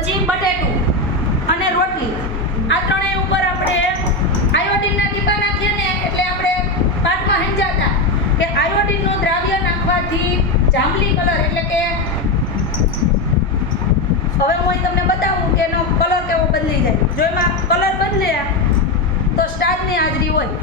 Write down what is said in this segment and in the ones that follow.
પછી બટેટું અને રોટલી, આ ત્રણેય ઉપર આપણે આયોડિનના ટીપા નાખીએ ને એટલે આપણે પાઠમાં સમજાતા કે આયોડિનનું દ્રાવ્ય નાખવાથી જાંબલી કલર એટલે કે હવે હું તમને બતાવું કે એનો કલર કેવો બદલી જાય. જો એમાં કલર બદલે તો સ્ટાર્ચની હાજરી હોય.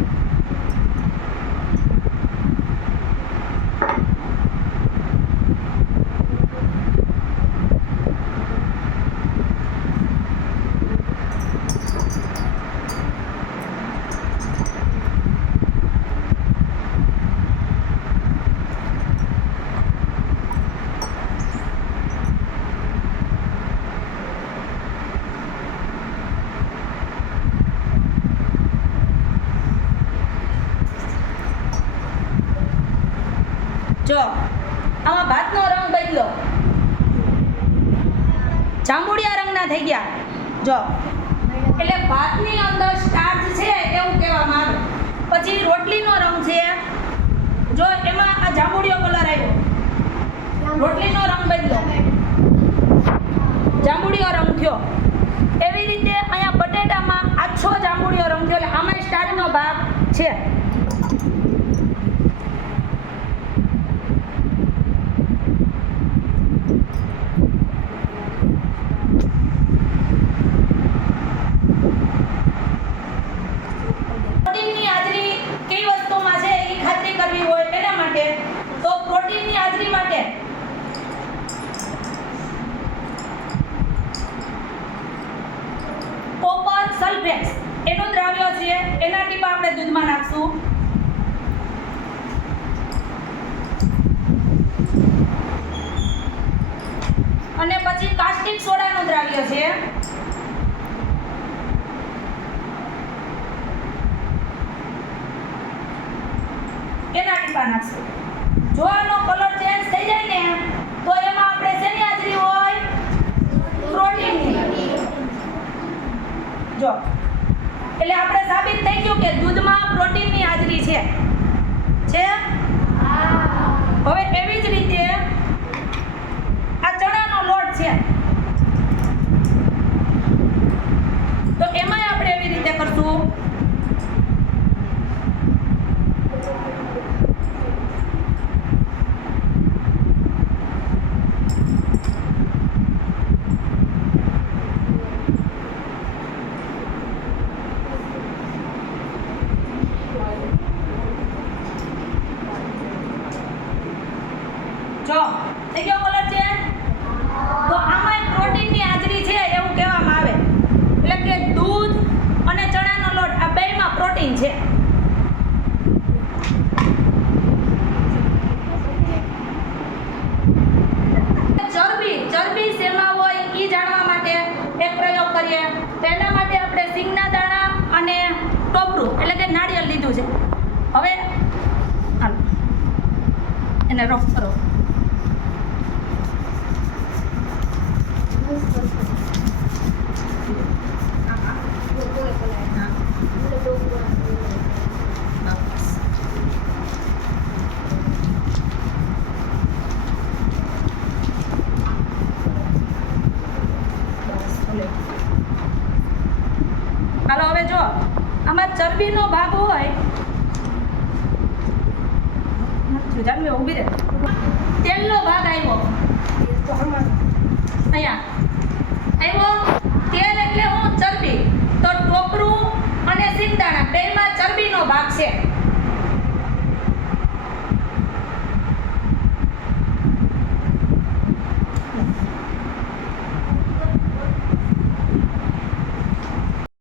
જો આમાં ભાતનો રંગ બદલો, જાંબુડિયા રંગના થઈ ગયા. જો એટલે ભાતની અંદર સ્ટાર્ચ છે એવું કહેવામાં આવે. પછી રોટલીનો રંગ છે, જો એમાં આ જાંબુડિયો કલર આવ્યો, રોટલીનો રંગ બદલો, જાંબુડિયો રંગ થયો. એવી રીતે અહીંયા બટેટામાં આછો જાંબુડિયો રંગ થયો, એટલે આમાં સ્ટાર્ચનો ભાગ છે. સલ્ફેટ્સ એનું દ્રાવ્ય છે, એના ટીપા આપણે દૂધમાં નાખશું. અને પછી કાસ્ટિક સોડાનું દ્રાવ્ય છે, એના ટીપા નાખશું. જો આનો કલર ચેન્જ થઈ જાય ને તો એમાં આપણે શેની હાજરી હોય? પ્રોટીનની. જો એટલે આપણે સાબિત થઈ ગયું કે દૂધમાં પ્રોટીનની હાજરી છે. હવે એવી જ રીતે આ ચણાનો લોટ છે, તો એમાં આપણે એવી રીતે કરશું. જો થઈ ગયો કલર ચેન્જ. તો આમાં પ્રોટીનની હાજરી છે એવું કહેવામાં આવે. એટલે કે દૂધ અને ચણાનો લોટ આ બેયમાં પ્રોટીન છે. ચરબી શેમાં હોય એ જાણવા માટે એક પ્રયોગ કરીએ. તેના માટે આપણે સિંગના દાણા અને ટોપરું એટલે કે નાળિયેર લીધું છે. હવે હાલો એને રફ કરો. હાલો હવે જો આમાં ચરબીનો ભાગ હોય, જાનવી ઊભી રહે. તેલનો ભાગ આવ્યો અહીંયા આવ્યો.